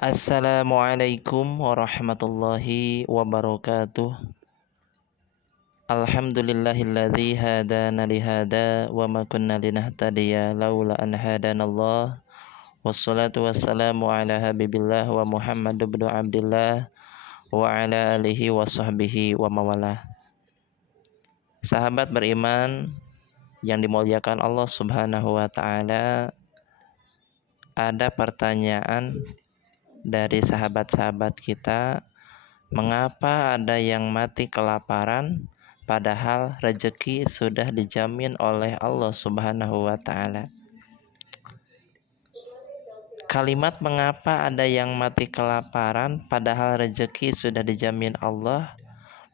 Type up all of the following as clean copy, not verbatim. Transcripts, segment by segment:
Assalamualaikum warahmatullahi wabarakatuh. Alhamdulillahilladzi hadana lihada wa ma kunna linahtadiya laula an hadanallah. Wassalatu wassalamu ala habibillah wa Muhammad ibn Abdillah wa ala alihi wa sahbihi wa mawalah. Sahabat beriman yang dimuliakan Allah Subhanahu wa taala, ada pertanyaan dari sahabat-sahabat kita, mengapa ada yang mati kelaparan padahal rezeki sudah dijamin oleh Allah Subhanahu wa taala? Kalimat mengapa ada yang mati kelaparan padahal rezeki sudah dijamin Allah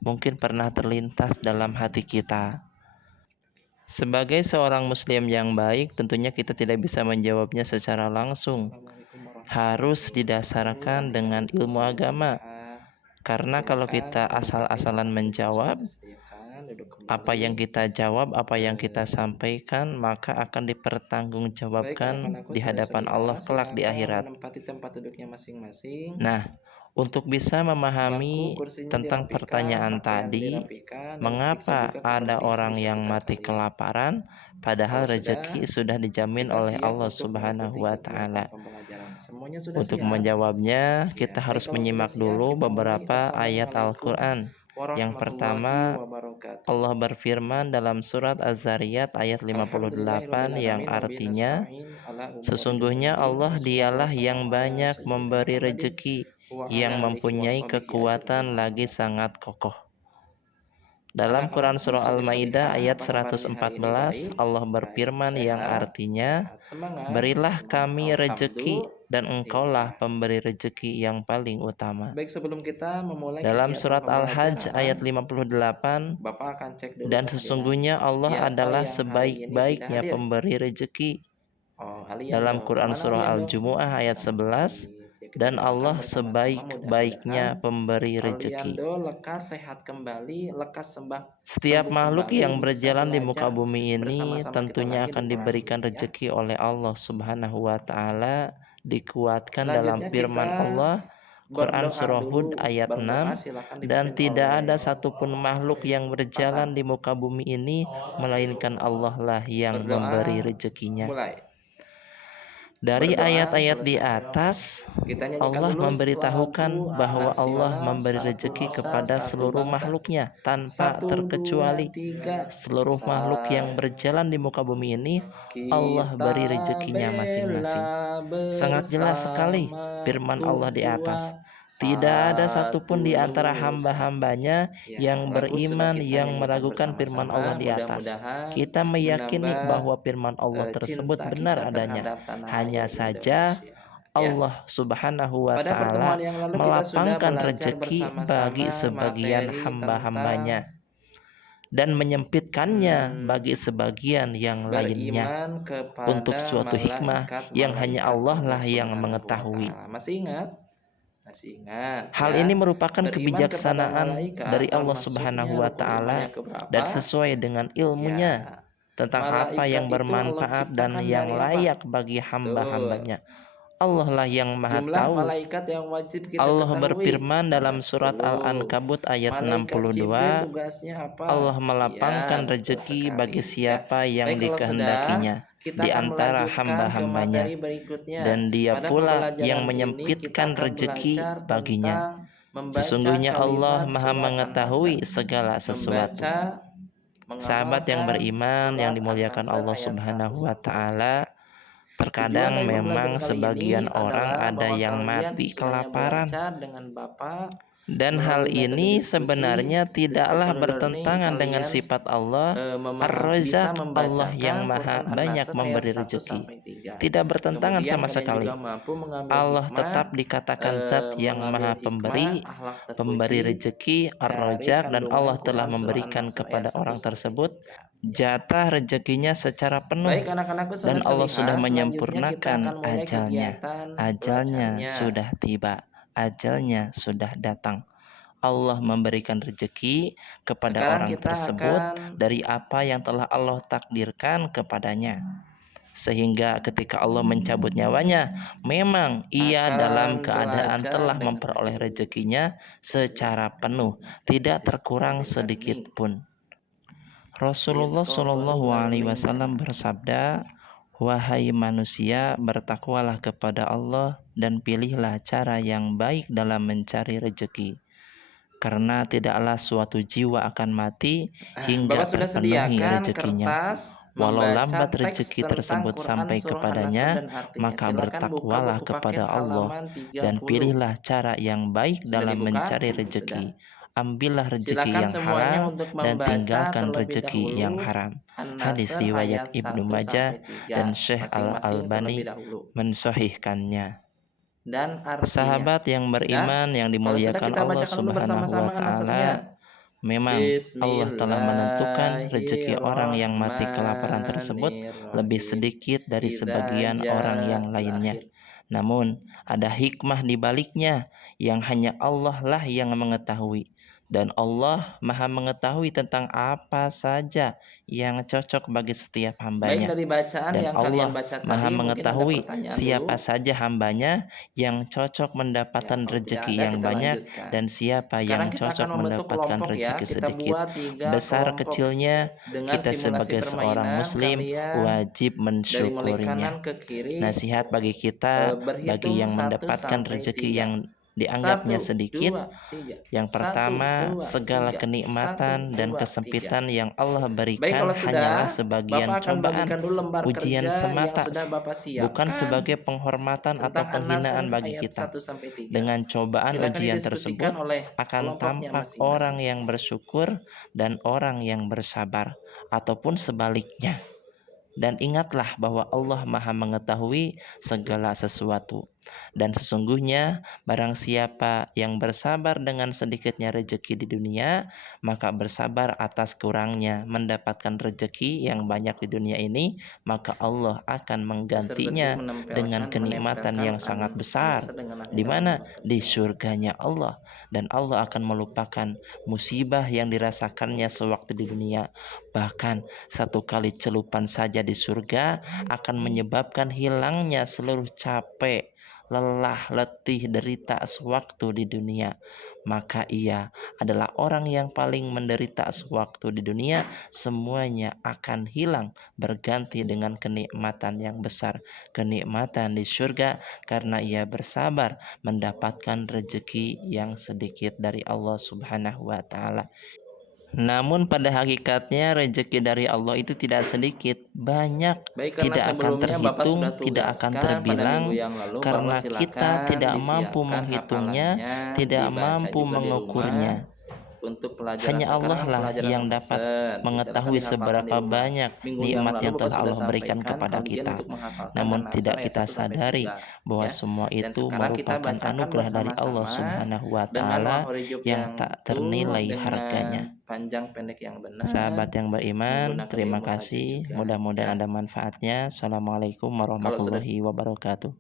mungkin pernah terlintas dalam hati kita. Sebagai seorang muslim yang baik, tentunya kita tidak bisa menjawabnya secara langsung. Harus didasarkan dengan ilmu agama. Karena kalau kita asal-asalan menjawab, apa yang kita jawab, apa yang kita sampaikan, maka akan dipertanggungjawabkan di hadapan Allah kelak di akhirat. Nah, untuk bisa memahami tentang pertanyaan tadi, mengapa ada orang yang mati kelaparan padahal rezeki sudah dijamin oleh Allah Subhanahu wa taala? Untuk menjawabnya, kita harus menyimak dulu beberapa ayat Al-Qur'an. Yang pertama, Allah berfirman dalam surat Az-Zariyat ayat 58 yang artinya, sesungguhnya Allah dialah yang banyak memberi rezeki, yang mempunyai kekuatan lagi sangat kokoh. Dalam Quran Surah Al-Maidah ayat 114, Allah berfirman yang artinya, berilah kami rezeki dan engkaulah pemberi rezeki yang paling utama. Baik, sebelum kita memulai Dalam surat Al-Hajj ayat 58, Bapak akan cek dulu dan sesungguhnya Allah adalah sebaik-baiknya pemberi rezeki. Dalam Quran Surah Al-Jumu'ah ayat 11, dan Allah sebaik-baiknya pemberi rezeki. Setiap makhluk yang berjalan di muka bumi ini tentunya akan diberikan rezeki oleh Allah Subhanahu wa taala, dikuatkan dalam firman Allah Quran Surah Hud ayat 6, dan tidak ada satupun makhluk yang berjalan di muka bumi ini melainkan Allah lah yang memberi rezekinya. Dari ayat-ayat di atas, Allah memberitahukan bahwa Allah memberi rezeki kepada seluruh makhluknya tanpa terkecuali. Seluruh makhluk yang berjalan di muka bumi ini, Allah beri rezekinya masing-masing. Sangat jelas sekali firman Allah di atas. Tidak ada satupun di antara hamba-hambanya yang beriman yang meragukan firman Allah di atas. Kita meyakini bahwa firman Allah tersebut benar adanya. Hanya saja Allah Subhanahu wa taala melapangkan rezeki bagi sebagian hamba-hambanya dan menyempitkannya bagi sebagian yang lainnya untuk suatu hikmah yang hanya Allah lah yang mengetahui. Hal ini merupakan kebijaksanaan dari Allah Subhanahu wa taala dan sesuai dengan ilmunya tentang apa yang bermanfaat dan yang layak bagi hamba-hambanya. Allah lah yang maha tahu. Allah berfirman dalam surat Al-Ankabut ayat 62, Allah melapangkan rezeki bagi siapa yang dikehendakinya di antara hamba-hambanya, dan Dia pula yang menyempitkan rezeki baginya. Sesungguhnya Allah maha mengetahui segala sesuatu. Sahabat yang beriman yang dimuliakan Allah Subhanahu wa taala, terkadang memang sebagian orang ada yang mati kelaparan. Dan hal ini sebenarnya tidaklah bertentangan dengan sifat Allah Ar-Razzaq, Allah yang maha banyak memberi rezeki. Tidak bertentangan sama sekali. Allah tetap dikatakan zat yang maha pemberi, pemberi rezeki, Ar-Razzaq, dan Allah telah memberikan kepada orang tersebut jatah rezekinya secara penuh, dan Allah sudah menyempurnakan ajalnya. Ajalnya sudah tiba, ajalnya sudah datang. Allah memberikan rezeki kepada orang tersebut dari apa yang telah Allah takdirkan kepadanya. Sehingga ketika Allah mencabut nyawanya, memang ia dalam keadaan telah memperoleh rezekinya secara penuh, tidak terkurang sedikit pun. Rasulullah Shallallahu Alaihi Wasallam bersabda, "Wahai manusia, bertakwalah kepada Allah dan pilihlah cara yang baik dalam mencari rezeki. Karena tidaklah suatu jiwa akan mati hingga Bapak sudah terpenuhi sediakan rezekinya. kertas Walau membaca lambat teks rezeki tentang tersebut Quran sampai surah An-Nasr dan kepadanya, artinya. maka Silakan buka bertakwalah buku paket kepada Allah halaman dan 30. pilihlah cara yang baik Sudah dalam dibuka? mencari Sudah. rezeki. Ambillah rezeki Silakan yang semuanya halal untuk dan membaca tinggalkan terlebih rezeki yang dahulu haram." Hadis An-Nasr riwayat ayat Ibnu 1 sampai Majah 3 dan Syekh masing-masing terlebih Al-Albani dahulu. mensahihkannya. Dan artinya. Sahabat yang beriman Sudah? yang Kalau sudah, dimuliakan kita Allah bacakan dulu Subhanahu wa bersama-sama An-Nasrnya. taala, memang Allah telah menentukan rezeki orang yang mati kelaparan tersebut lebih Bismillahirrahmanirrahim. sedikit dari Idza sebagian orang jaa yang ila lainnya. akhir. Namun, ada hikmah di baliknya yang hanya Allah lah yang mengetahui. Dan Allah Maha mengetahui tentang apa saja yang cocok bagi setiap Baik, hambanya. dari bacaan Dan yang kalian Allah baca Maha tadi, mungkin ada mengetahui pertanyaan siapa dulu. saja hambanya yang cocok Ya, mendapatkan kalau tidak rezeki ada, yang kita banyak lanjutkan. dan siapa Sekarang yang kita cocok akan membentuk mendapatkan kelompok ya. rezeki Kita sedikit. buat 3 Besar kelompok kecilnya, dengan kita simulasi sebagai seorang permainan. muslim Kalian wajib dari mulai kanan mensyukurinya. ke kiri Nasihat bagi kita, bagi berhitung yang 1 mendapatkan sampai rezeki 3. yang dianggapnya 1, sedikit, 2, 3. yang 1, pertama, 2, segala 3. 1, kenikmatan dan 2, 3. kesempitan yang Allah Baik, berikan kalau hanyalah sudah, sebagian Bapak akan cobaan, bagikan dulu lembar ujian kerja yang semata, sudah Bapak bukan siapkan sebagai penghormatan atau tentang penghinaan An-Nasr bagi ayat kita. 1 sampai 3. Dengan cobaan Silakan ujian didiskusikan tersebut oleh akan kelompoknya tampak masing-masing. orang yang bersyukur dan orang yang bersabar, ataupun sebaliknya. Dan ingatlah bahwa Allah Maha mengetahui segala sesuatu. Dan sesungguhnya barang siapa yang bersabar dengan sedikitnya rezeki di dunia, maka bersabar atas kurangnya mendapatkan rezeki yang banyak di dunia ini, maka Allah akan Dasar detik menggantinya dengan kenikmatan yang sangat besar, di mana di surganya Allah. Dan Allah akan melupakan musibah yang dirasakannya sewaktu di dunia. Bahkan satu kali celupan saja di surga akan menyebabkan hilangnya seluruh capek, lelah, letih, derita sewaktu di dunia. Maka ia adalah orang yang paling menderita sewaktu di dunia. Semuanya akan hilang berganti dengan kenikmatan yang besar, kenikmatan di surga, karena ia bersabar mendapatkan rezeki yang sedikit dari Allah Subhanahu wa taala. Namun pada hakikatnya rezeki dari Allah itu tidak sedikit, banyak, Baik, karena tidak akan sebelumnya Bapak terhitung, sudah tidak akan tugaskan pada terbilang, minggu yang lalu, karena Bapak kita silakan tidak mampu disiapkan menghitungnya, hafalannya, tidak dibaca mampu juga di rumah. mengukurnya. Untuk pelajaran Hanya Allah sekarang, lah pelajaran yang nomor dapat silakan mengetahui dihafalkan di seberapa rumah. banyak Minggu yang nikmat lalu yang Bapak telah sudah Allah berikan sampaikan kepada kalian kita. untuk menghafalkan Namun An-Nasr tidak ayat kita 1 sampai sadari 3, bahwa ya. semua Dan itu sekarang kita merupakan bacakan anugerah dari Allah bersama-sama Subhanahu wa dengan taala makhraj yang yang tak utuh ternilai harganya. dengan panjang pendek yang benar, Sahabat yang beriman, menggunakan terima ilmu tajwid kasih. juga, Mudah-mudahan ya. ada manfaatnya. Assalamualaikum Kalau sudah warahmatullahi wabarakatuh.